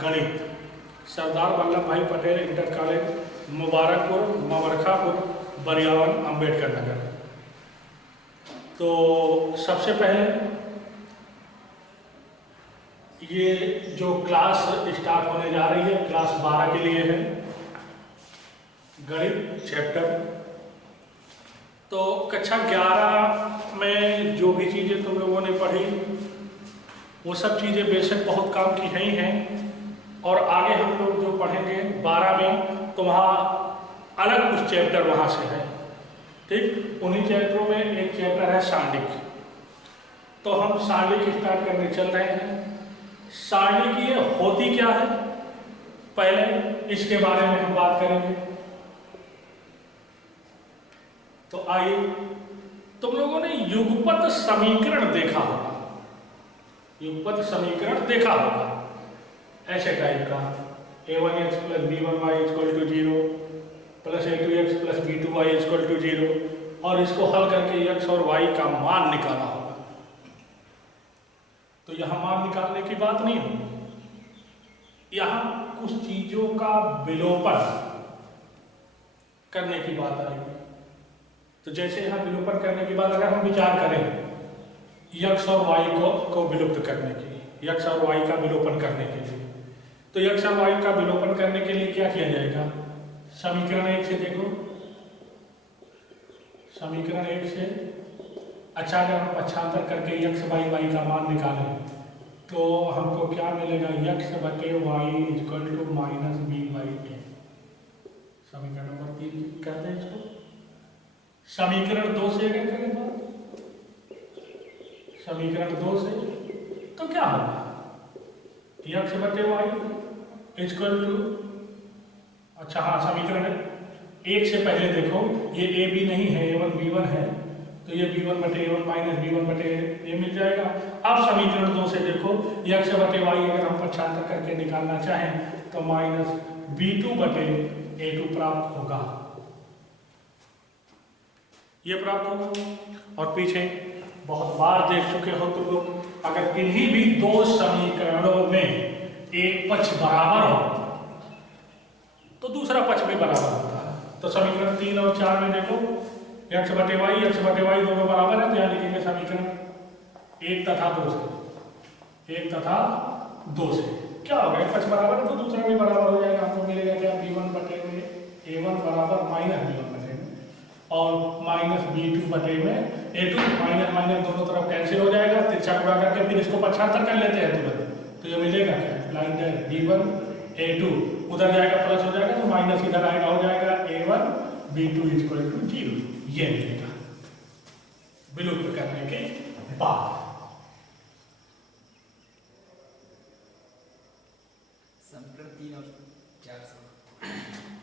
गणित, सरदार वल्लभ भाई Patel inter college, Mubarakpur, मवरखापुर, बरियावन, Ambedkar Nagar. तो सबसे पहले ये जो क्लास स्टार्ट होने जा रही है, क्लास 12 के लिए है, गणित चैप्टर। तो कक्षा 11 में जो भी चीज़ें तुम लोगों ने पढ़ी वो सब चीज़ें बेशक बहुत काम की ही हैं, और आगे हम लोग जो पढ़ेंगे 12 में तो वहाँ अलग कुछ चैप्टर वहाँ से है, ठीक। उन्हीं चैप्टरों में एक चैप्टर है सारणिक। तो हम सारणिक स्टार्ट करने चल रहे हैं। सारणिक ये होती क्या है, पहले इसके बारे में हम बात करेंगे। तो आइए, तुम लोगों ने युगपत समीकरण देखा होगा, युगपत समीकरण देखा होगा ऐसे टाइप का, a1x + b1y = 0 + a2x + b2y = 0, और इसको हल करके x और y का मान निकाला होगा। तो यहाँ मान निकालने की बात नहीं हो, यहाँ कुछ चीजों का विलोपन करने की बात आएगी। तो जैसे यहाँ विलोपन करने की बात, अगर हम विचार करें x और y को विलुप्त करने के लिए, x और y का विलोपन करने के लिए, तो x और y का विलोपन करने के लिए क्या किया जाएगा? समीकरण 1 से देखो, समीकरण 1 से अच्छा, अगर हम पक्षांतर करके x y y का मान निकालें तो हमको क्या मिलेगा? x बटे y = -b/a। समीकरण नंबर 3 कहते हैं इसको। समीकरण 2 से अगर करें बात, समीकरण 2 से तो क्या होगा? x बटे y = अच्छा हाँ, समीकरण 1 से पहले देखो, ये a b नहीं है, a1 b1 है, तो ये b1 बटे a1 - b1 बटे a मिल जाएगा। अब समीकरण 2 से देखो, x बटे y अगर हम पक्षांतर करके निकालना चाहें तो -b2 बटे a2 प्राप्त होगा, ये प्राप्त होगा। और पीछे बहुत बार देख चुके हो तुम लोग, अगर किन्हीं भी दो समीकरणों में एक पक्ष बराबर हो तो दूसरा पक्ष भी बराबर होता है। तो समीकरण 3 और 4 में देखो, x बटे y दोनों बराबर है, तो यहाँ लिखेंगे समीकरण 1 तथा 2 से, 1 तथा 2 से क्या होगा? एक पक्ष बराबर है तो दूसरा भी बराबर हो जाएगा। आपको मिलेगा क्या? b1 बटे में a1 बराबर -b1 बटे में, और -b2 बटे में a2, माइनस दोनों तरफ कैंसिल हो जाएगा, तिरछा गुणा करके फिर इसको पक्षांतर कर लेते हैं तुरंत। तो ये मिलेगा क्या? लाइन b1 a2 उधर जाएगा, प्लस हो जाएगा, तो माइनस इधर आएगा, हो जाएगा a1 b2 = 0, ये मिलेगा विलुप्त करने के बाद। समीकरण 3 और 4 से,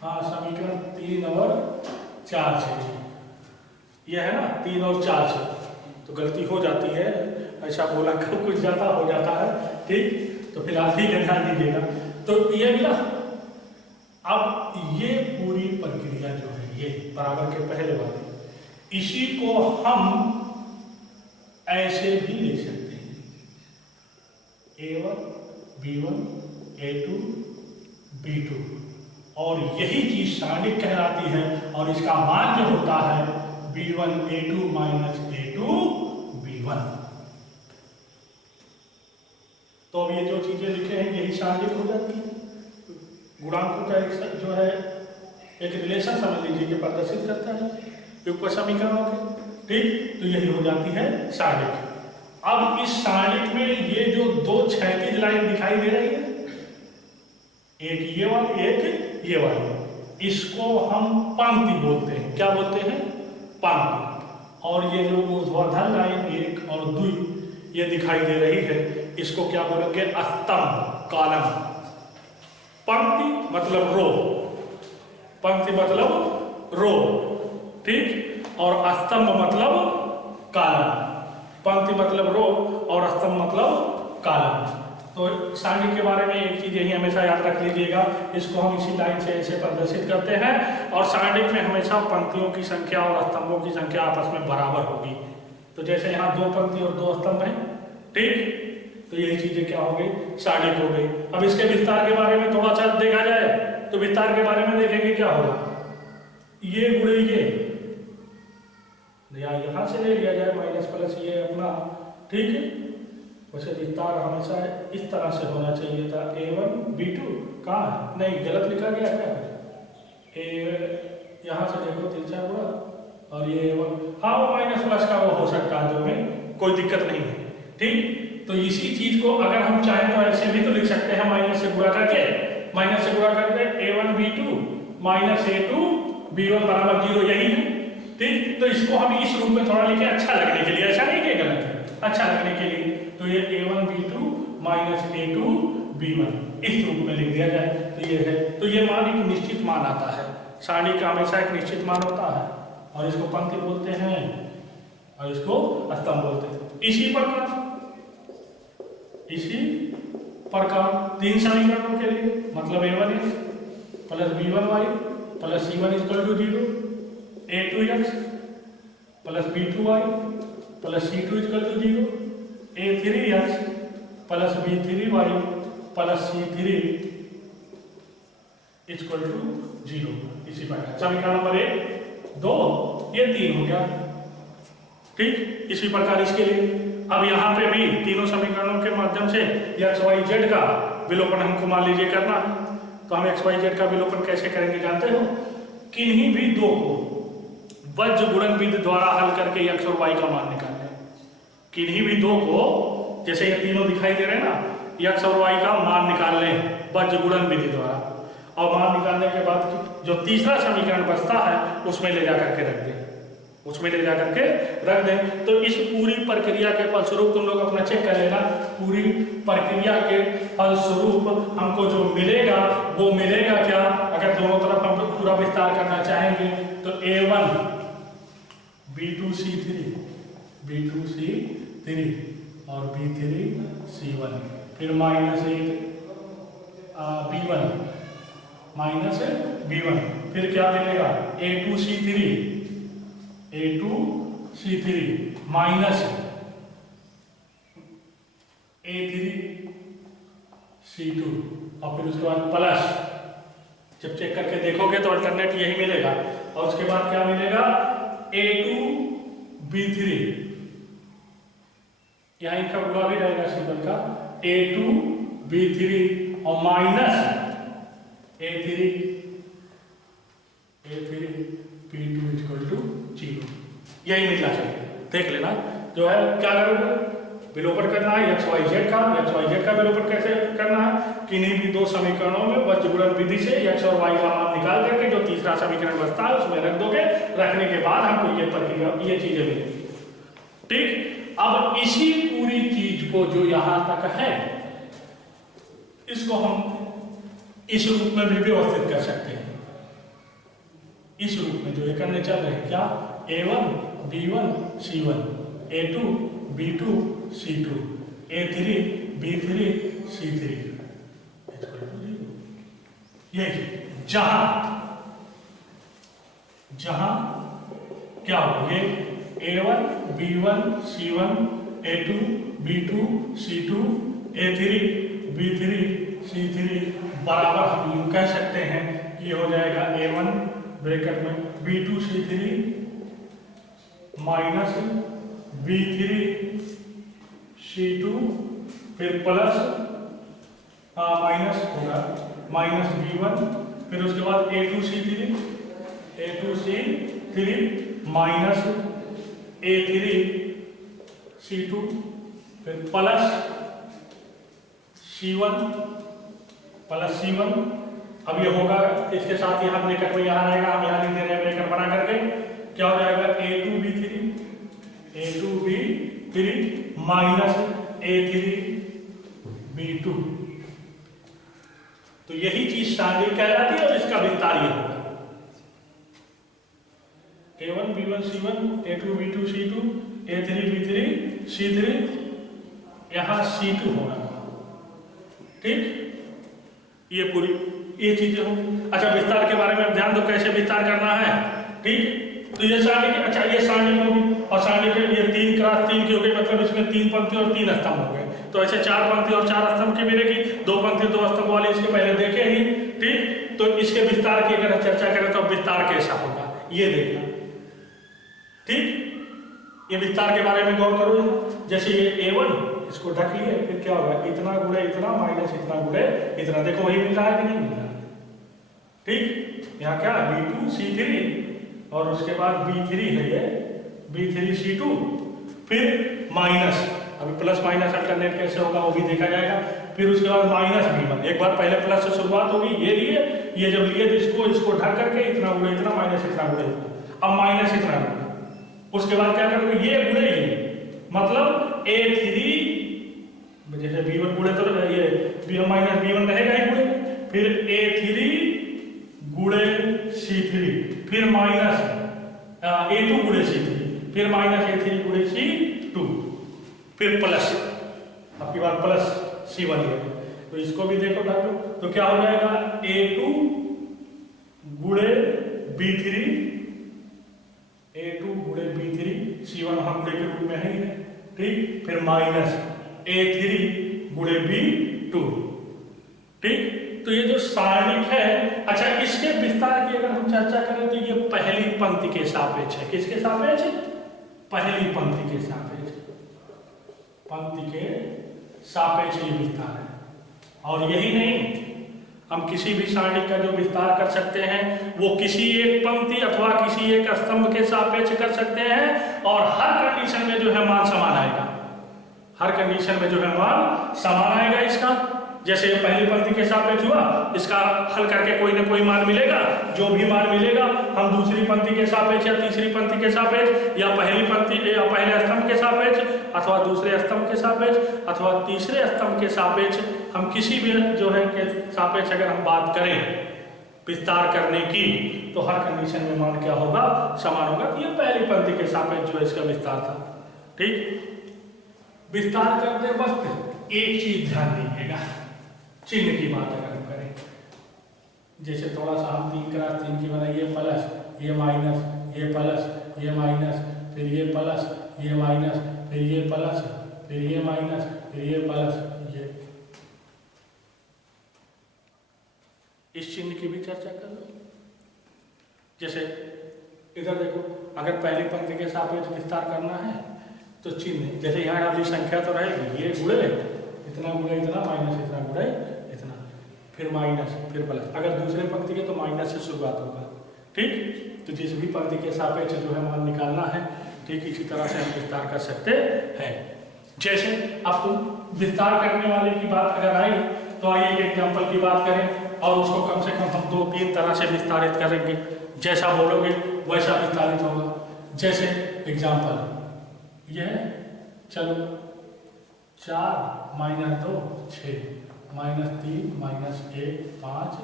हाँ, समीकरण 3 और 4 से, यह है ना 3 और 4 से, तो गलती हो जाती है, ऐसा बोला कर कुछ ज्यादा हो जाता है, ठीक। तो फिलहाल ठीक है, ध्यान दीजिएगा। तो ये मिला। अब ये पूरी प्रक्रिया जो है, ये बराबर के पहले वाले, इसी को हम ऐसे भी लिख सकते हैं, a1 b1 a2 b2, और यही चीज सारणिक कहलाती है, और इसका मान जो होता है b1 a2 - a2 b1। तो अब ये जो चीजें लिखे हैं यही सारणिक हो जाती है। गुणांकों का एक जो है एक रिलेशन समझ लीजिए कि प्रदर्शित करता है युगपत समीकरणों के, ठीक। तो यही हो जाती है सारणिक। अब इस सारणिक में ये जो दो क्षैतिज लाइन दिखाई दे रही है, एक ये वाली, एक ये वाली, इसको हम पंक्ति बोलते हैं। क्या बोलते हैं? पंक्ति। और ये जो ऊर्ध्वाधर लाइन 1 और 2 ये दिखाई दे रही है, इसको क्या बोलेंगे? स्तंभ, कॉलम। पंक्ति मतलब रो, पंक्ति मतलब रो, ठीक। और स्तंभ मतलब कॉलम। पंक्ति मतलब रो और स्तंभ मतलब कॉलम। तो सारणी के बारे में एक चीज यही हमेशा याद रख लीजिएगा, इसको हम इसी लाइन से ऐसे प्रदर्शित करते हैं, और सारणी में हमेशा पंक्तियों की संख्या और स्तंभों की संख्या आपस में बराबर होगी। तो जैसे यहाँ 2 पंक्ति और 2 स्तंभ हैं, ठीक। तो तो यही चीजें क्या हो गई, सारणिक हो गई। अब इसके विस्तार के बारे में थोड़ा सा देखा जाए तो विस्तार के बारे में देखेंगे क्या होगा, ये गुणे ये यहाँ से ले लिया जाए माइनस प्लस ये अपना, ठीक है। वैसे विस्तार हमेशा इस तरह से होना चाहिए था, a1 b2 कहाँ है, नहीं गलत लिखा गया क्या, यहाँ से देखो 3 4 गुणा और ये a1, हाँ वो माइनस प्लस का वो हो सकता है, जो में कोई दिक्कत नहीं है, ठीक। तो इसी चीज को अगर हम चाहें तो ऐसे भी तो लिख सकते हैं, माइनस से गुणा करके a1 b2 minus a2 b1 बराबर 0, यही है, ठीक। तो इसको हम इस रूप में थोड़ा लिखे अच्छा लगने के लिए, ऐसा नहीं कि गलत है, अच्छा लगने के लिए। तो ये a1 b2 minus a2 b1 इस रूप में लिख दिया जाए तो ये है। तो ये मान एक निश्चित मान आता है, सारणी का हमेशा एक निश्चित मान होता है, और इसको पंक्ति बोलते हैं और इसको स्तंभ बोलते हैं। इसी प्रकार 3 समीकरणों के लिए, मतलब a1x plus b1y plus c1 equal to 0, a2x plus b2y plus c2 equal to 0, a3x plus b3y plus c3 equal to 0। इसी प्रकार समीकरण नंबर 1 2 ये 3 हो गया, ठीक। इसी प्रकार इसके लिए अब यहाँ पे भी तीनों समीकरणों के माध्यम से x y z का विलोपन हमको मान लीजिए करना है। तो हम x y z का विलोपन कैसे करेंगे जानते हो, किन्हीं भी दो को वज्र गुणन विधि द्वारा हल करके x और y का मान निकालना है। किन्हीं भी दो को, जैसे ये तीनों दिखाई दे रहे हैं ना, x और y का मान निकाल लें वज्र गुणन विधि द्वारा, और मान निकालने के बाद जो तीसरा समीकरण बचता है उसमें ले जा करके रख दें, उसमें ले जा करके रख दें। तो इस पूरी प्रक्रिया के फलस्वरूप तुम लोग अपना चेक कर लेना, पूरी प्रक्रिया के फलस्वरूप हमको जो मिलेगा वो मिलेगा क्या, अगर दोनों तरफ हम पूरा विस्तार करना चाहेंगे तो a1 b2 c3 और b3 c1, फिर माइनस b1, फिर क्या मिलेगा a2 c3 minus a3 c2, और फिर उसके बाद प्लस, जब चेक करके देखोगे तो अल्टरनेट यही मिलेगा, और उसके बाद क्या मिलेगा a2 b3, यहाँ इनका गुणा भी रहेगा सिंबल का, a2 b3 और minus a3 p2 equal to 0, यही मिलना चाहिए। देख लेना जो है क्या करोगे, विलोपन करना है x y z का विलोपन कैसे करना है, किन्हीं भी दो समीकरणों में वज्र गुणन विधि से x और y का मान निकाल करके जो तीसरा समीकरण बचता है उसमें रख दोगे, रखने के बाद हमको ये प्रक्रिया ये चीजें मिलेंगी, ठीक। अब इसी पूरी चीज को जो यहां तक है इसको हम इस रूप में भी व्यवस्थित कर सकते हैं, इस रूप में जो ये करने चल रहे हैं, क्या a1 b1 c1, a2 b2 c2, a3 b3 c3 ये जहां क्या हो, ये a1 b1 c1 a2 b2 c2 a3 b3 c3 बराबर हम कह सकते हैं कि हो जाएगा a1 ब्रैकेट में b2 c3 minus b3 c2, फिर प्लस माइनस होगा माइनस b1, फिर उसके बाद a2 c3 minus a3 c2, फिर प्लस c1 अब ये होगा इसके साथ यहाँ ब्रैकेट में यहाँ रहेगा, हम यहाँ लिख दे रहे हैं ब्रैकेट बना करके, क्या हो जाएगा a2 b3 minus a3 b2। तो यही चीज शामिल कहलाती है और इसका विस्तार ये होगा a1 b1 c1 a2 b2 c2 a3 b3 c3, यहाँ c2 होगा, ठीक। ये पूरी ये चीजें होंगी। अच्छा विस्तार के बारे में ध्यान दो, कैसे विस्तार करना है, ठीक। तो ये सारणी की, अच्छा ये सारणी होगी, और सारणी के ये 3 × 3 की हो गई, मतलब इसमें 3 पंक्ति और 3 स्तंभ हो गए। तो ऐसे 4 पंक्ति और 4 स्तंभ की मिलेगी। 2 पंक्ति 2 स्तंभ वाली इसके पहले देखे ही, ठीक। तो इसके विस्तार की अगर चर्चा करें तो विस्तार कैसा होगा ये देखना, ठीक। ये विस्तार के बारे में गौर करो। जैसे ये A1 इसको ढक लिए, फिर क्या होगा, इतना गुणे इतना माइनस इतना गुणे इतना, देखो वही मिल रहा है कि नहीं मिल रहा है, ठीक। यहाँ क्या B2 C3 और उसके बाद B3 है ये B3 C2, फिर माइनस, अभी प्लस माइनस अल्टरनेट कैसे होगा वो भी देखा जाएगा। फिर उसके बाद माइनस B1, एक बार पहले प्लस से शुरुआत होगी, ये लिए, ये जब लिए तो इसको ढक करके इतना गुणे इतना माइनस इतना गुणे, अब माइनस इतना गुणे, उसके बाद क्या करोगे, ये गुणे ये, मतलब A3 जैसे B1 गुणे तो ये B1 माइनस B1 रहेगा ही गुणे, फिर A3 गुणे C3, फिर माइनस A2 गुणे C3, फिर माइनस A3 गुणे C2, फिर प्लस, आपकी बात प्लस C1 है, तो इसको भी देखो ढालो, तो क्या हो जाएगा A2 गुणे B3, A2 गुणे B3, C1 हम गुणे के रूप में है, ठीक। फिर माइनस A3 गुणे B2, ठीक। तो ये जो सारणिक है, अच्छा इसके विस्तार की अगर हम चर्चा करें तो ये पहली पंक्ति के सापेक्ष है। किसके सापेक्ष? पहली पंक्ति के सापेक्ष, पंक्ति के सापेक्ष ये विस्तार है। और यही नहीं, हम किसी भी सारणिक का जो विस्तार कर सकते हैं वो किसी एक पंक्ति अथवा किसी एक स्तंभ के सापेक्ष कर सकते हैं, और हर कंडीशन में जो है मान समान आएगा, हर कंडीशन में जो है मान समान आएगा इसका। जैसे पहली पंक्ति के सापेक्ष हुआ, इसका हल करके कोई ना कोई मान मिलेगा, जो भी मान मिलेगा हम दूसरी पंक्ति के सापेक्ष या तीसरी पंक्ति के सापेक्ष या पहली पंक्ति या पहले स्तंभ के सापेक्ष अथवा दूसरे स्तंभ के सापेक्ष अथवा तीसरे स्तंभ के सापेक्ष, हम किसी भी जो है के सापेक्ष अगर हम बात करें विस्तार करने की, तो हर कंडीशन में मान क्या होगा, समान होगा। तो ये पहली पंक्ति के सापेक्ष जो है इसका विस्तार था, ठीक। विस्तार करते वक्त एक चीज ध्यान दीजिएगा, चिन्ह की बात अगर हम करें, जैसे थोड़ा सा हम 3x3 की बनाइए, ये प्लस ये माइनस ये प्लस ये माइनस, फिर ये प्लस ये माइनस, फिर ये प्लस फिर ये माइनस फिर ये प्लस ये, इस चिन्ह की भी चर्चा कर लो। जैसे इधर देखो, अगर पहली पंक्ति के सापेक्ष विस्तार करना है तो चिन्ह, जैसे यहाँ वाली संख्या तो रहेगी, ये गुणे इतना गुणे इतना माइनस इतना गुणे इतना, फिर माइनस फिर प्लस। अगर दूसरे पंक्ति के तो माइनस से शुरुआत होगा, ठीक। तो जिस भी पंक्ति के सापेक्ष जो है मान निकालना है, ठीक, इसी तरह से हम विस्तार कर सकते हैं। जैसे आपको विस्तार करने वाले की बात अगर आई तो आइए एक एग्जाम्पल की बात करें, और उसको कम से कम हम 2-3 तरह से विस्तारित करेंगे, जैसा बोलोगे वैसा विस्तारित होगा। जैसे एग्जाम्पल यह, चलो 4 - 2 6 -3 -1 5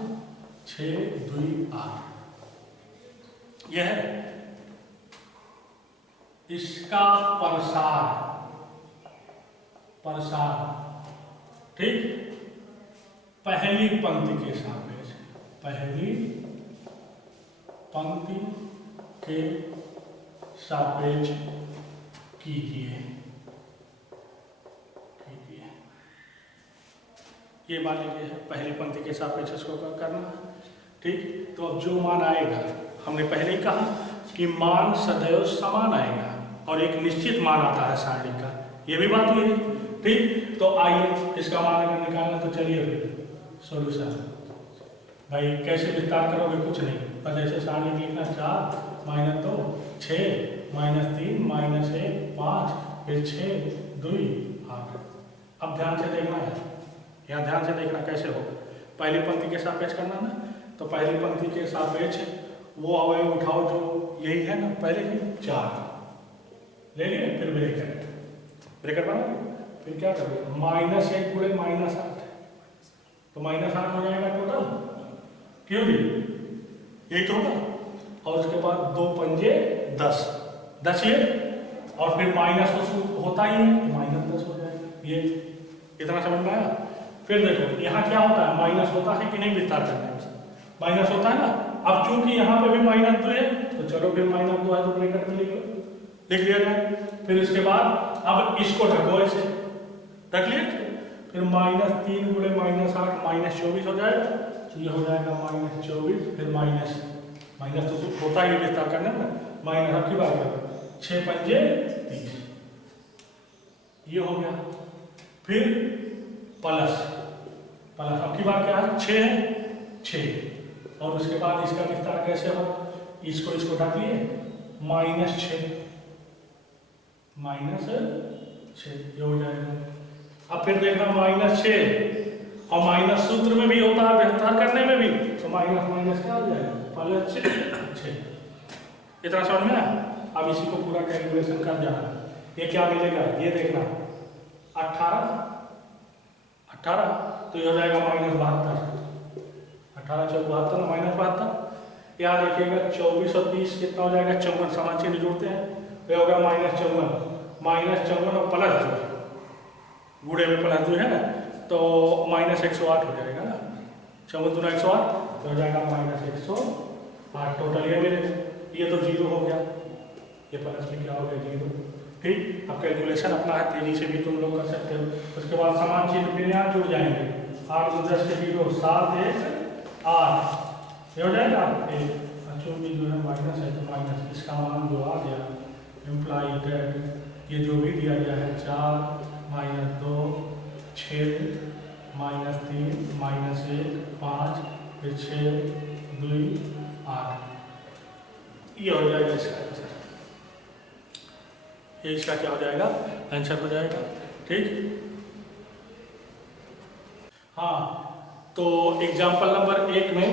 6 2 8, यह है इसका प्रसार, ठीक। पहली पंक्ति के सापेक्ष, पहली पंक्ति के सापेक्ष कीजिए, ये मान लीजिए पहली पंक्ति के सापेक्ष इसको करना है, ठीक। तो अब जो मान आएगा, हमने पहले ही कहा कि मान सदैव समान आएगा और एक निश्चित मान आता है सारणी का, ये भी बात हुई, ठीक। तो आइए इसका मान अगर निकालना तो चलिए फिर सॉल्यूशन। भाई कैसे विस्तार करोगे, कुछ नहीं, बस ऐसे सारणी लिखना, 4 - 2 6 -3 -1 5 फिर 6 2 8। अब ध्यान से देखना है, यहाँ ध्यान से देखना कैसे होगा। पहली पंक्ति के सापेक्ष करना ना, तो पहली पंक्ति के सापेक्ष वो अवयव उठाओ जो यही है ना, पहले ही 4 ले लिए, फिर ब्रेकेट बनाओ, फिर क्या करोगे, -1 गुणे -8, तो -8 हो जाएगा टोटल, क्यों जी यही तो होगा। और उसके बाद 2 पंजे 10 ये, और फिर माइनस तो होता ही है, -10 हो जाएगा, ये इतना समझ में आया। फिर देखो यहाँ क्या होता है, माइनस होता है कि नहीं विस्तार करने में, माइनस होता है ना। अब चूंकि यहाँ पे भी -2 है, तो चलो फिर -2 है तो ब्रैकेट में लिख लिया जाए। फिर इसके बाद अब इसको ढको, ऐसे रख लिया, फिर -3 गुणे -8 -24 हो जाएगा। तो ये हो जाएगा -24, फिर माइनस तो होता ही विस्तार करने में, माइनस आपकी बात करो 6 पंजे 30, ये हो गया। फिर प्लस आपकी बात क्या है 6 है 6, और उसके बाद इसका विस्तार कैसे हो, इसको ढक लिए -6 ये हो जाएगा। अब फिर देखना -6 और माइनस सूत्र में भी होता है विस्तार करने में भी, तो माइनस क्या हो जाएगा +6। इतना समझ में ना। अब इसी को पूरा कैलकुलेशन कर जाना, ये क्या मिलेगा ये देखना 18 तो ये हो जाएगा -72, 18 × 4 = -72। याद रखिएगा 24 और 30 कितना हो जाएगा 54, समान चिन्ह जोड़ते हैं तो होगा -54 और +2 गुणे में +2 है ना, तो -108 हो जाएगा ना, 54 × 108 तो हो जाएगा -108 टोटल ये मेरे, ये तो 0 हो गया, ये प्लस में क्या हो गया 0। ठीक, अब कैलकुलेशन अपना है, तेजी से भी तुम लोग कर सकते हो। उसके बाद समान चिन्ह फिर यहाँ जुड़ जाएंगे, 8 × 10 के 0 7 1 8 ये हो जाएगा। चूंकि जो है माइनस है तो माइनस इसका मान जो आ गया इम्प्लाई दैट ये जो भी दिया गया है 4 -2 6 -3 -1 5 फिर 6 2 8 ये हो जाएगा इसका आंसर। ये इसका क्या हो जाएगा आंसर हो जाएगा। ठीक, हाँ, तो एग्जाम्पल नंबर 1 में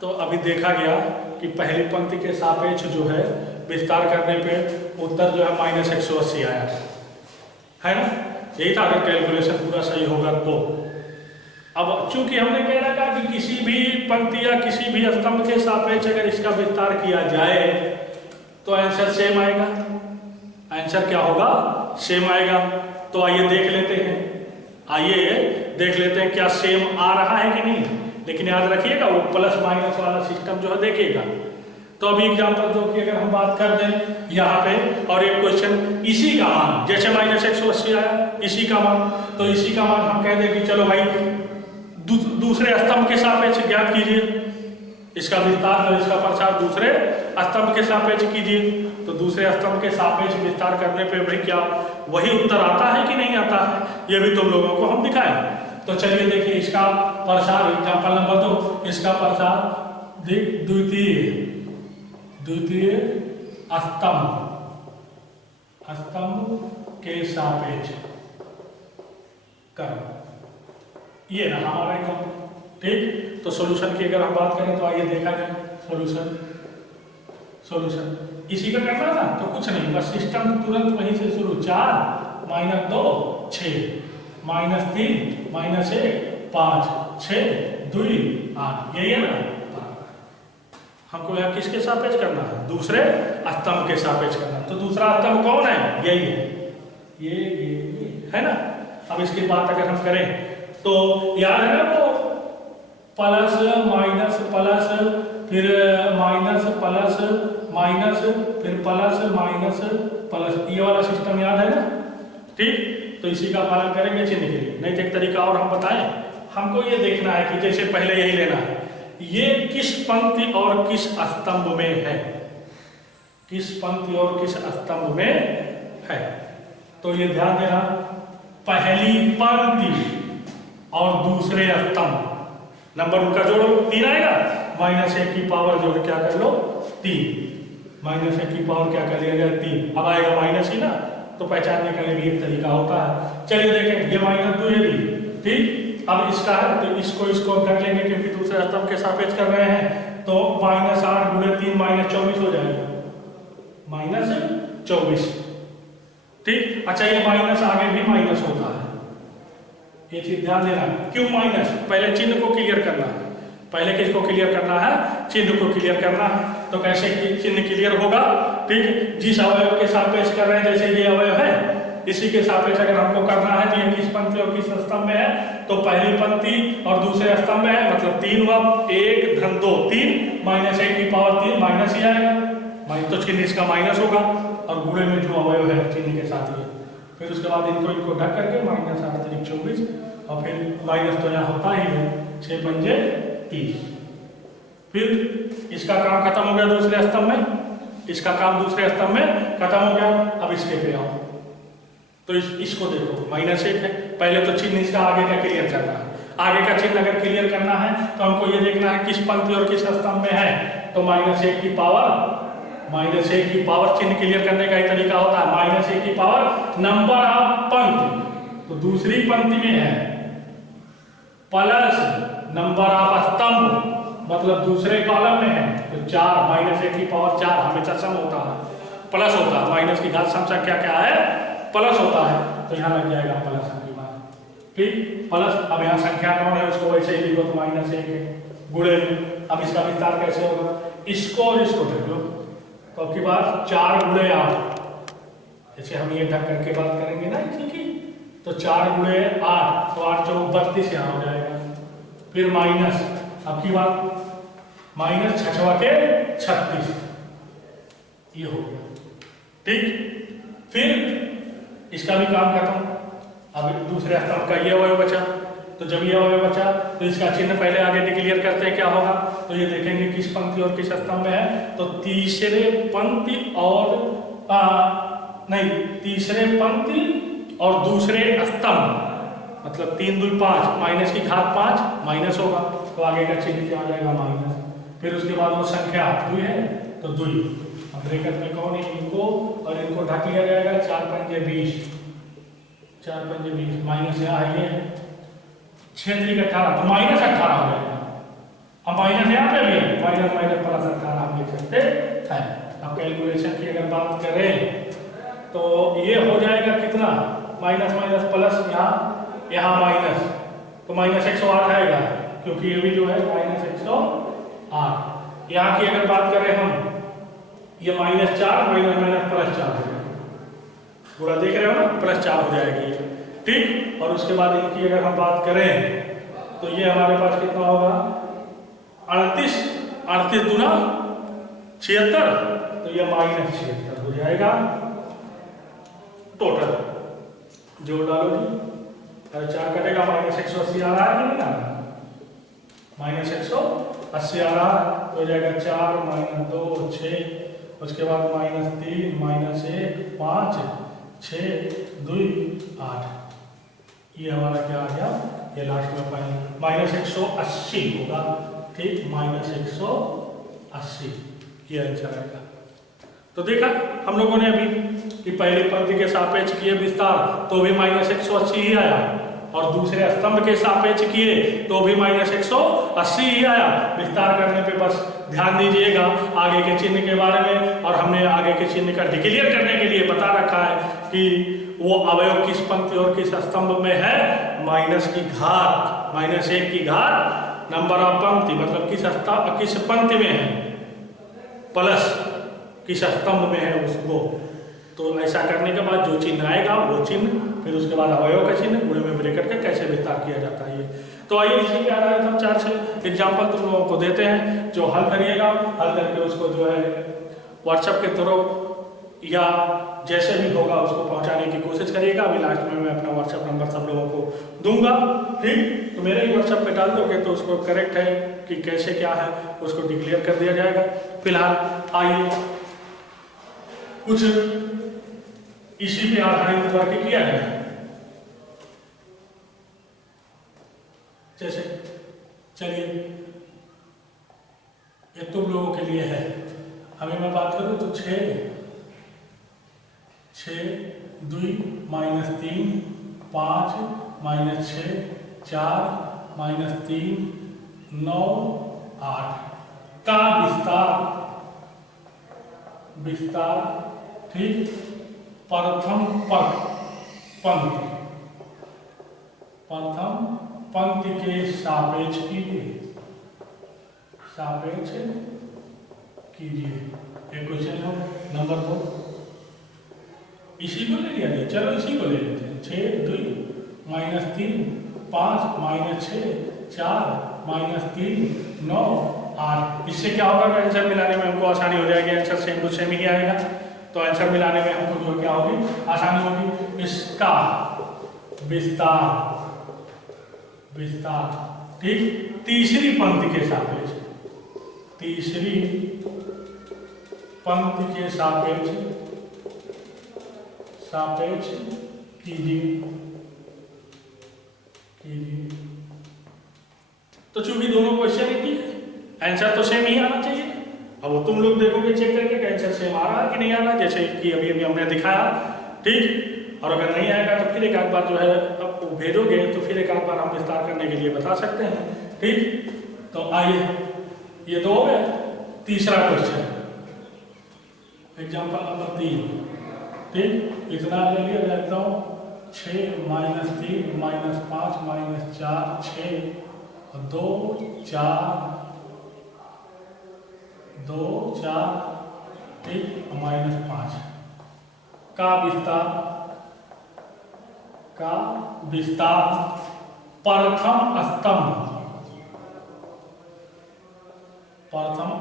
तो अभी देखा गया कि पहली पंक्ति के सापेक्ष जो है विस्तार करने पे उत्तर जो है -180 आया है ना, यही था। अगर कैलकुलेशन पूरा सही होगा तो। अब चूंकि हमने कह रखा कि किसी भी पंक्ति या किसी भी स्तंभ के सापेक्ष अगर इसका विस्तार किया जाए तो आंसर सेम आएगा। आंसर क्या होगा सेम आएगा। तो आइए देख लेते हैं क्या सेम आ रहा है कि नहीं। लेकिन याद रखिएगा वो प्लस माइनस वाला सिस्टम जो है देखिएगा। तो अभी एग्जाम्पल 2 की अगर हम बात कर दें यहाँ पे, और एक क्वेश्चन इसी का मान जैसे -180 आया इसी का मान, तो इसी का मान हम कह दें कि चलो भाई दूसरे स्तंभ के सापेक्ष ज्ञात कीजिए, इसका विस्तार और इसका प्रसार दूसरे स्तंभ के सापेक्ष कीजिए। तो दूसरे स्तंभ के सापेक्ष विस्तार करने पे भाई क्या वही उत्तर आता है कि नहीं आता है, ये भी तुम लोगों को हम दिखाएं। तो चलिए देखिए इसका प्रसार एग्जाम्पल नंबर 2, इसका प्रसार द्वितीय स्तंभ के सापेक्ष कर, ये रहा हमारा एग्जाम्पल। ठीक, तो सॉल्यूशन की अगर हम बात करें तो आइए देखा जाए सॉल्यूशन इसी का करना था। तो कुछ नहीं, बस सिस्टम तुरंत वहीं से शुरू, 4 -2 6 -3 -1 5 6 2 8 यही है ना। हमको यहाँ किसके सापेक्ष करना है, दूसरे स्तंभ के सापेक्ष करना। तो दूसरा स्तंभ कौन है, यही है, ये है ना। अब इसकी बात अगर हम करें तो याद है ना वो प्लस माइनस प्लस फिर माइनस प्लस माइनस फिर प्लस माइनस प्लस, ये वाला सिस्टम याद है ना। ठीक, तो इसी का पालन करेंगे चिन्ह के लिए। नहीं तो एक तरीका और हम बताएं, हमको ये देखना है कि जैसे पहले यही लेना है, ये किस पंक्ति और किस स्तंभ में है, किस पंक्ति और किस स्तंभ में है। तो ये ध्यान देना, पहली पंक्ति और दूसरे स्तंभ, नंबर उनका जोड़ो 3 आएगा, -1 की पावर जो है क्या कर लो 3, -1 की पावर क्या कर लिया जाए 3, अब आएगा माइनस ही ना, तो पहचानने का भी एक तरीका होता है। चलिए देखें, ये -2 है भी, ठीक। अब इसका है तो इसको हम कर लेंगे क्योंकि दूसरे स्तंभ के सापेक्ष कर रहे हैं। तो -8 × 3 -24 हो जाएगा, -24। ठीक, अच्छा ये माइनस आगे भी माइनस होता है, ये चीज ध्यान देना। क्यों माइनस, पहले चिन्ह को क्लियर करना है, पहले किसको क्लियर करना है, चिन्ह को क्लियर करना है। तो कैसे चिन्ह क्लियर होगा, ठीक, जिस अवयव के सापेक्ष कर रहे हैं, जैसे ये अवयव है इसी के सापेक्ष अगर हमको करना है तो ये किस पंक्ति और किस स्तंभ में है, तो पहली पंक्ति और दूसरे स्तंभ में है, मतलब 3 हुआ, 1 धन 2 3, -1 की पावर 3 माइनस ही आएगा, तो चिन्ह इसका माइनस होगा, और गुणे में जो अवयव है चिन्ह के साथ ये फिर उसके बाद इनको ढक करके माइनस 8 3 24 और फिर माइनस तो यहाँ होता ही है 6 पंजे 30। फिर इसका काम खत्म हो गया दूसरे स्तंभ में, इसका काम दूसरे स्तंभ में खत्म हो गया। अब इसके पे आओ तो इसको देखो -1 है, पहले तो चिन्ह इसका आगे का क्लियर करना है। आगे का चिन्ह अगर क्लियर करना है तो हमको ये देखना है किस पंक्ति और किस स्तंभ में है। तो -1 की पावर चिन्ह क्लियर करने का ही तरीका होता है। -1 की पावर नंबर ऑफ पंक्ति, तो दूसरी पंक्ति में है, प्लस नंबर ऑफ स्तंभ मतलब दूसरे कॉलम में है तो 4, -1 की पावर 4 हमेशा सम होता है, प्लस होता है। माइनस की घात सम संख्या क्या है, प्लस होता है, तो यहाँ लग जाएगा प्लस की बात, ठीक प्लस। अब यहाँ संख्या कौन है उसको वैसे ही लिखो तो -1 है गुणे में। अब इसका विस्तार कैसे होगा, इसको और इसको ढक लो तो अब की बात 4 गुणे 8, जैसे हम ये ढक करके बात करेंगे ना इसी की, तो 4 गुणे 8 तो 8 चौक 32 यहाँ हो जाएगा। फिर माइनस, अब की बात माइनस 6 के 36 ये हो गया, ठीक। फिर इसका भी काम खत्म। अब दूसरे स्तंभ का ये अवयव बचा, तो जब ये अवयव बचा तो इसका चिन्ह पहले आगे डिक्लेयर करते हैं क्या होगा, तो ये देखेंगे किस पंक्ति और किस स्तंभ में है। तो तीसरे पंक्ति और तीसरे पंक्ति और दूसरे स्तंभ मतलब 3 2 5 माइनस की घात 5 माइनस होगा तो आगे का चिन्ह क्या आ जाएगा माइनस। फिर उसके बाद वो संख्या 2 है तो 2, अब ब्रैकेट में कौन है, इनको और इनको ढक लिया जाएगा। 4 पंजे 20, 4 पंजे 20 माइनस यहाँ है 6 3 18 तो -18 हो जाएगा। अब माइनस यहाँ पे भी है, माइनस माइनस प्लस 18 हम लिख सकते हैं। अब कैलकुलेशन की अगर बात करें तो ये हो जाएगा कितना, माइनस माइनस प्लस, यहाँ माइनस तो -108 आएगा क्योंकि ये भी जो है -108। यहाँ की अगर बात करें हम, ये -4 माइनस माइनस +4 हो जाएगा, पूरा देख रहे हो ना, +4 हो जाएगी ये, ठीक। और उसके बाद इनकी अगर हम बात करें तो ये हमारे पास कितना होगा 38 दूना 76 तो ये -76 हो जाएगा टोटल। जोड़ डालो जी, 4 कटेगा -180 आ रहा है कि नहीं, -180 आ रहा हो जाएगा। 4 -2 6, उसके बाद -3 -1 5 6 2 8, ये हमारा क्या आ गया, ये लास्ट में -180 होगा, ठीक, -180 ये आंसर आएगा। तो देखा हम लोगों ने अभी कि पहली पंक्ति के सापेक्ष किए विस्तार तो भी -180 ही आया, और दूसरे स्तंभ के सापेक्ष किए तो भी -180 ही आया। विस्तार करने पे बस ध्यान दीजिएगा आगे के चिन्ह के बारे में, और हमने आगे के चिन्ह का डिक्लेयर करने के लिए बता रखा है कि वो अवयव किस पंक्ति और किस स्तंभ में है। -1 की घात नंबर ऑफ पंक्ति मतलब किस पंक्ति में है, प्लस किस स्तंभ में है उसको। तो ऐसा करने के बाद जो चिन्ह आएगा वो चिन्ह, फिर उसके बाद अवयव का चिन्ह गुणे में ब्रैकेट का कैसे विस्तार किया जाता है ये। तो आइए इसी के आधारित हम 4-6 एग्जाम्पल तुम लोगों को देते हैं, जो हल करिएगा, हल करके उसको जो है व्हाट्सएप के थ्रू या जैसे भी होगा उसको पहुंचाने की कोशिश करिएगा। अभी लास्ट में मैं अपना व्हाट्सएप नंबर सब लोगों को दूंगा, ठीक। तो मेरे ही व्हाट्सएप पे डाल दोगे तो उसको करेक्ट है कि कैसे क्या है उसको डिक्लेयर कर दिया जाएगा। फिलहाल आइए कुछ इसी पे आधारित वर्क किया जाए। जैसे चलिए ये तुम लोगों के लिए है, अभी मैं बात करूं तो 6 2 -3 5 -6 4 -3 9 8 का विस्तार, ठीक। प्रथम पंक्ति के सापेक्ष कीजिए। एक क्वेश्चन है नंबर 2, इसी को ले लिया जाए, चलो इसी को ले लेते हैं। 6 2 -3 5 -6 4 -3 9 8। इससे क्या होगा, आंसर मिलाने में हमको आसानी हो जाएगी, आंसर सेम टू सेम ही आएगा, तो आंसर मिलाने में हमको जो क्या होगी आसानी होगी। इसका विस्तार, ठीक, तीसरी पंक्ति के सापेक्ष, तीसरी पंक्ति के सापेक्ष कीजिए। तो चूंकि दोनों क्वेश्चन एक ही है, आंसर तो सेम ही आना चाहिए। अब वो तुम लोग देखोगे चेक करके कि आंसर सेम आ रहा है कि नहीं आ रहा, जैसे कि अभी हमने दिखाया, ठीक। और अगर नहीं आएगा तो फिर एक आध बार जो है अब भेजोगे तो फिर एक आध बार हम विस्तार करने के लिए बता सकते हैं, ठीक। तो आइए, ये तो हो गया। तीसरा क्वेश्चन, एग्जाम्पल नंबर 3, ठीक। इतना ले लिया जाता हूँ, 6 - 3 - 5 - 4 6 2 4 2 4, ठीक, -5 का विस्तार प्रथम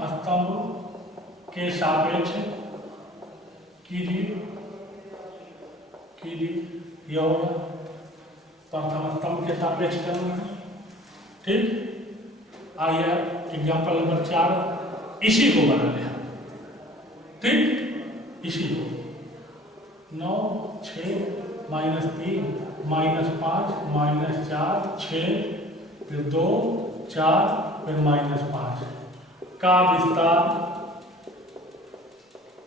स्तंभ के सापेक्ष कीजिए। यह होगा प्रथम स्तंभ के सापेक्ष करना है, ठीक। आइए एग्जाम्पल नंबर 4, इसी को बना लिया, ठीक, इसी को 9 6 - 3 - 5 - 4 6 फिर 2 4 फिर -5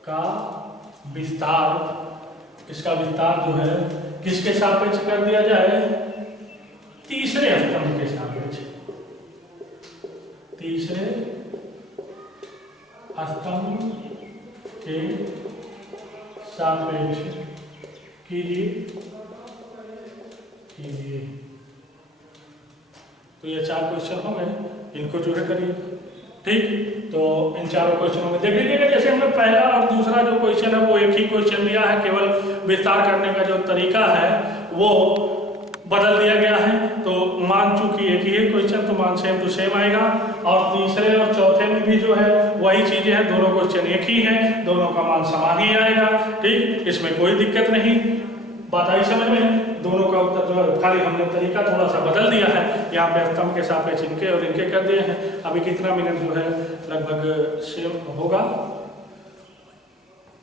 का विस्तार, इसका विस्तार जो है किसके सापेक्ष कर दिया जाए? तीसरे स्तंभ के सापेक्ष, तीसरे स्तंभ के सापेक्ष कीजिए। तो ये 4 क्वेश्चन हो गए, इनको जो है करिए, ठीक। तो इन चारों क्वेश्चनों में देख लीजिएगा, जैसे हमने पहला और दूसरा जो क्वेश्चन है वो एक ही क्वेश्चन लिया है, केवल विस्तार करने का जो तरीका है वो बदल दिया गया है। तो मान चूंकि एक ही है क्वेश्चन, तो मान सेम टू सेम आएगा। और तीसरे और चौथे में भी जो है वही चीजें हैं, दोनों क्वेश्चन एक ही हैं, दोनों का मान समान ही आएगा, ठीक। इसमें कोई दिक्कत नहीं, बात आई समझ में। दोनों का उत्तर जो है खाली हमने तरीका थोड़ा सा बदल दिया है, यहाँ पे स्तंभ के सापेक्ष इनके और इनके कर दिए हैं। अभी कितना मिनट जो है लगभग सेम होगा।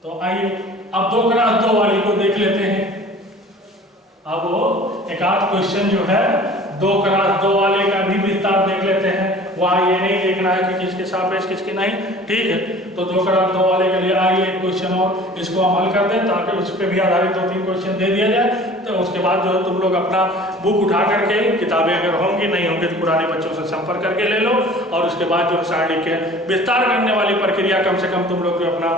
तो आइए अब 2x2 वाली को देख लेते हैं। अब एक आध क्वेश्चन जो है 2x2 वाले का भी विस्तार देख लेते हैं। वहाँ ये नहीं देखना है कि किसके सापेक्ष किसके नहीं, ठीक है। तो 2x2 वाले के लिए आइए एक क्वेश्चन और इसको हम हल कर दें, ताकि उस पर भी आधारित 2-3 क्वेश्चन दे दिया जाए। तो उसके बाद जो है तुम लोग अपना बुक उठा करके, किताबें अगर होंगी नहीं होंगी तो पुराने बच्चों से संपर्क करके ले लो, और उसके बाद जो है सारणी के विस्तार करने वाली प्रक्रिया कम से कम तुम लोग जो अपना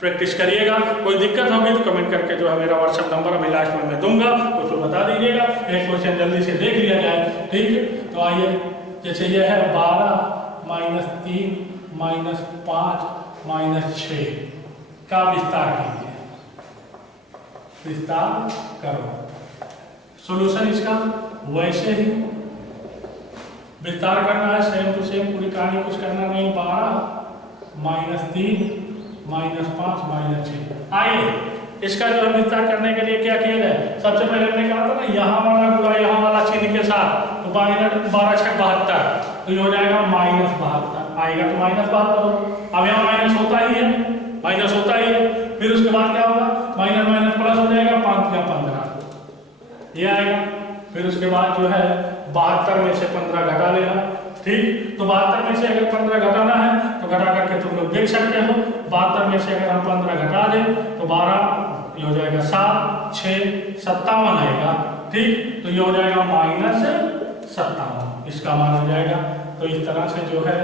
प्रैक्टिस करिएगा। कोई दिक्कत होगी तो कमेंट करके जो है मेरा व्हाट्सएप नंबर अभी लास्ट में मैं दूंगा, उसको बता दीजिएगा। एक क्वेश्चन जल्दी से देख लिया जाए, ठीक है। तो आइए, जैसे यह है 12 - 3 - 5 - 6 का विस्तार कीजिए। विस्तार करो, सॉल्यूशन इसका वैसे ही विस्तार करना है, सेम टू सेम, पूरी कहानी कुछ करना नहीं। 12 - 3 - 5 - 6। आइए इसका जो है विस्तार करने के लिए क्या किया जाए? सबसे पहले हमने कहा था ना, यहाँ वाला गुणा यहाँ वाला चिन्ह के साथ, तो 12 - 6 = 72, तो ये हो जाएगा -72 आएगा। तो -72 हो, अब यहाँ माइनस होता ही है, फिर उसके बाद क्या होगा? माइनस माइनस प्लस हो जाएगा, 5 या 15 ये आएगा। फिर उसके बाद जो है 72 में से 15 घटा लेना, ठीक। तो 72 में से अगर 15 घटाना है तो घटा करके तुम लोग देख सकते हो। 72 में से अगर हम 15 घटा दें तो 12 ये हो जाएगा 7 6 57 आएगा, ठीक। तो ये हो जाएगा -57, इसका मान हो जाएगा। तो इस तरह से जो है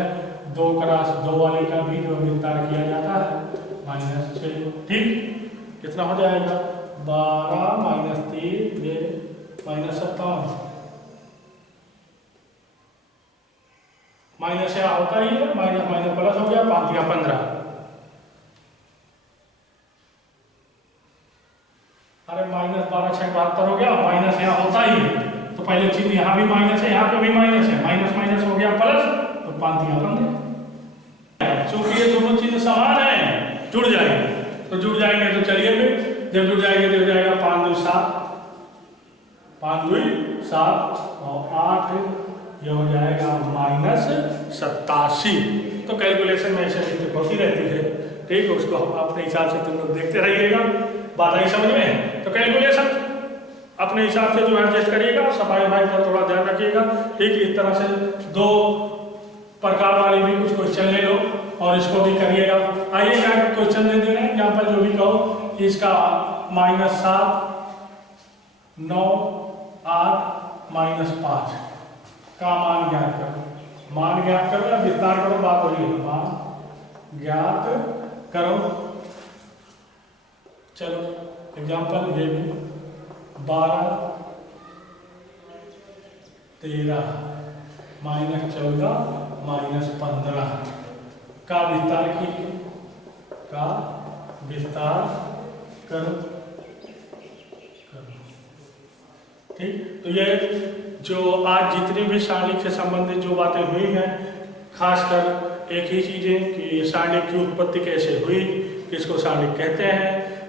2x2 वाले का भी जो विस्तार किया जाता है, -6, ठीक। कितना हो जाएगा? 12 - 3 ये -57, माइनस यहाँ होता ही है, माइनस माइनस प्लस हो गया, 5 या 15। अरे -12 6 72 हो गया, माइनस यहाँ होता ही है, तो पहले चिन्ह यहाँ भी माइनस है, यहाँ पे भी माइनस है, माइनस माइनस हो गया प्लस, तो 5 या 15। चूंकि ये दोनों चिन्ह समान है, जुड़ जाएंगे, तो चलिए फिर जब जुड़ जाएंगे तो हो जाएगा 5 2 7, 5 2 7 और 8, ये हो जाएगा -87। तो कैलकुलेशन में ऐसे दिक्कत होती रहती है, ठीक, उसको हम अपने हिसाब से तुम लोग देखते रहिएगा। बात आई समझ में? तो कैलकुलेशन अपने हिसाब से जो एडजस्ट करिएगा, सफाई भाई का थोड़ा ध्यान रखिएगा, ठीक। इस तरह से 2 प्रकार वाले भी कुछ क्वेश्चन ले लो और इसको भी करिएगा। आइए क्या क्वेश्चन दे दे रहे हैं यहाँ पर, जो भी कहो इसका -7 9 8 -5 का मान ज्ञात करो। मान ज्ञात करो या विस्तार करो, बात हो रही है, मान ज्ञात करो। चलो एग्जाम्पल ये भी 12 13 -14 -15 का विस्तार कीजिए, का विस्तार करो। ठीक, तो ये जो आज जितनी भी सारणिक से संबंधित जो बातें हुई हैं, खासकर एक ही चीजें कि सारणिक की उत्पत्ति कैसे हुई, किसको सारणिक कहते हैं,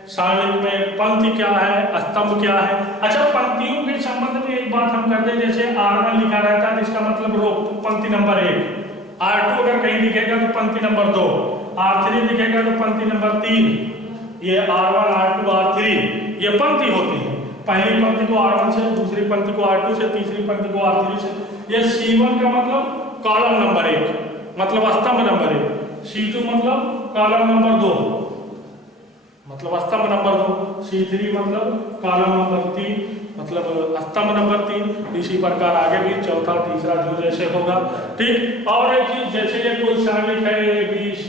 सारणिक में पंक्ति क्या है, स्तंभ क्या है। अच्छा, पंक्तियों के संबंध में एक बात हम कर दें, जैसे R1 लिखा रहता है तो इसका मतलब रो पंक्ति नंबर 1, R2 अगर कहीं लिखेगा तो पंक्ति नंबर 2, R3 लिखेगा तो पंक्ति नंबर 3, ये R1 R2 R3 ये पंक्ति होती है। पहली पंक्ति को R1 से, दूसरी पंक्ति को R2 से, तीसरी पंक्ति को R3 से। ये C1 का मतलब कॉलम नंबर 1, मतलब स्तंभ नंबर 1, C2 मतलब कॉलम नंबर 2, मतलब स्तंभ नंबर 2, C3 मतलब कॉलम नंबर 3, मतलब स्तंभ नंबर 3। इसी प्रकार आगे भी चौथा तीसरा जो जैसे होगा, ठीक। और एक चीज, जैसे ये कोई सारणिक है ABC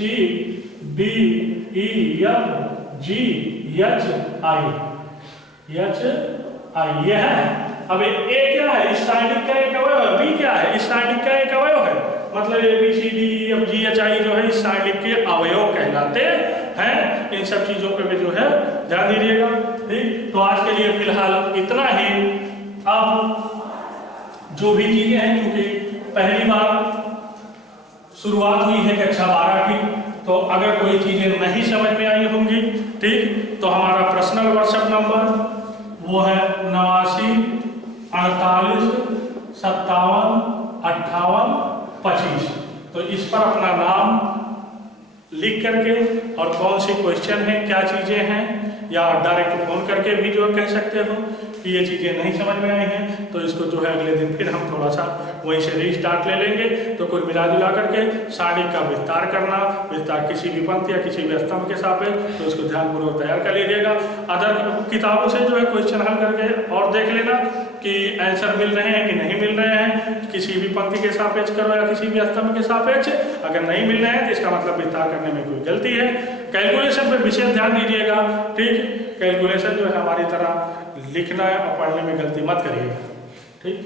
DE FG HI ये है। अब ए क्या है, इस सारणिक का एक अवयव है, बी क्या है, इस सारणिक का एक अवयव है, मतलब ABCDEFGHI जो है इस सारणिक के अवयव कहलाते हैं। इन सब चीजों पे भी जो है ध्यान दीजिएगा, ठीक। तो आज के लिए फिलहाल इतना ही। अब जो भी चीजें हैं, क्योंकि पहली बार शुरुआत हुई है कक्षा 12 की, तो अगर कोई चीजें नहीं समझ में आई होंगी, ठीक, तो हमारा पर्सनल व्हाट्सएप नंबर वो है 89 48 57 58 25। तो इस पर अपना नाम लिख करके और कौन सी क्वेश्चन है, क्या चीजें हैं, या डायरेक्ट फोन करके भी जो कह सकते हो कि ये चीजें नहीं समझ में आई हैं, तो इसको जो है अगले दिन फिर हम थोड़ा सा वहीं से रीस्टार्ट ले लेंगे। तो कुल मिला जुला करके सारणिक का विस्तार करना, विस्तार किसी भी पंक्ति या किसी भी स्तंभ के सापेक्ष, तो उसको ध्यानपूर्वक तैयार कर लीजिएगा। अदर किताबों से जो है क्वेश्चन हल करके और देख लेना कि आंसर मिल रहे हैं कि नहीं मिल रहे हैं, किसी भी पंक्ति के सापेक्ष करो या किसी भी स्तंभ के सापेक्ष। अगर नहीं मिल रहे हैं तो इसका मतलब विस्तार करने में कोई गलती है। कैलकुलेशन पे विशेष ध्यान दीजिएगा, ठीक। कैलकुलेशन जो है हमारी तरह लिखना और पढ़ने में गलती मत करिएगा, ठीक।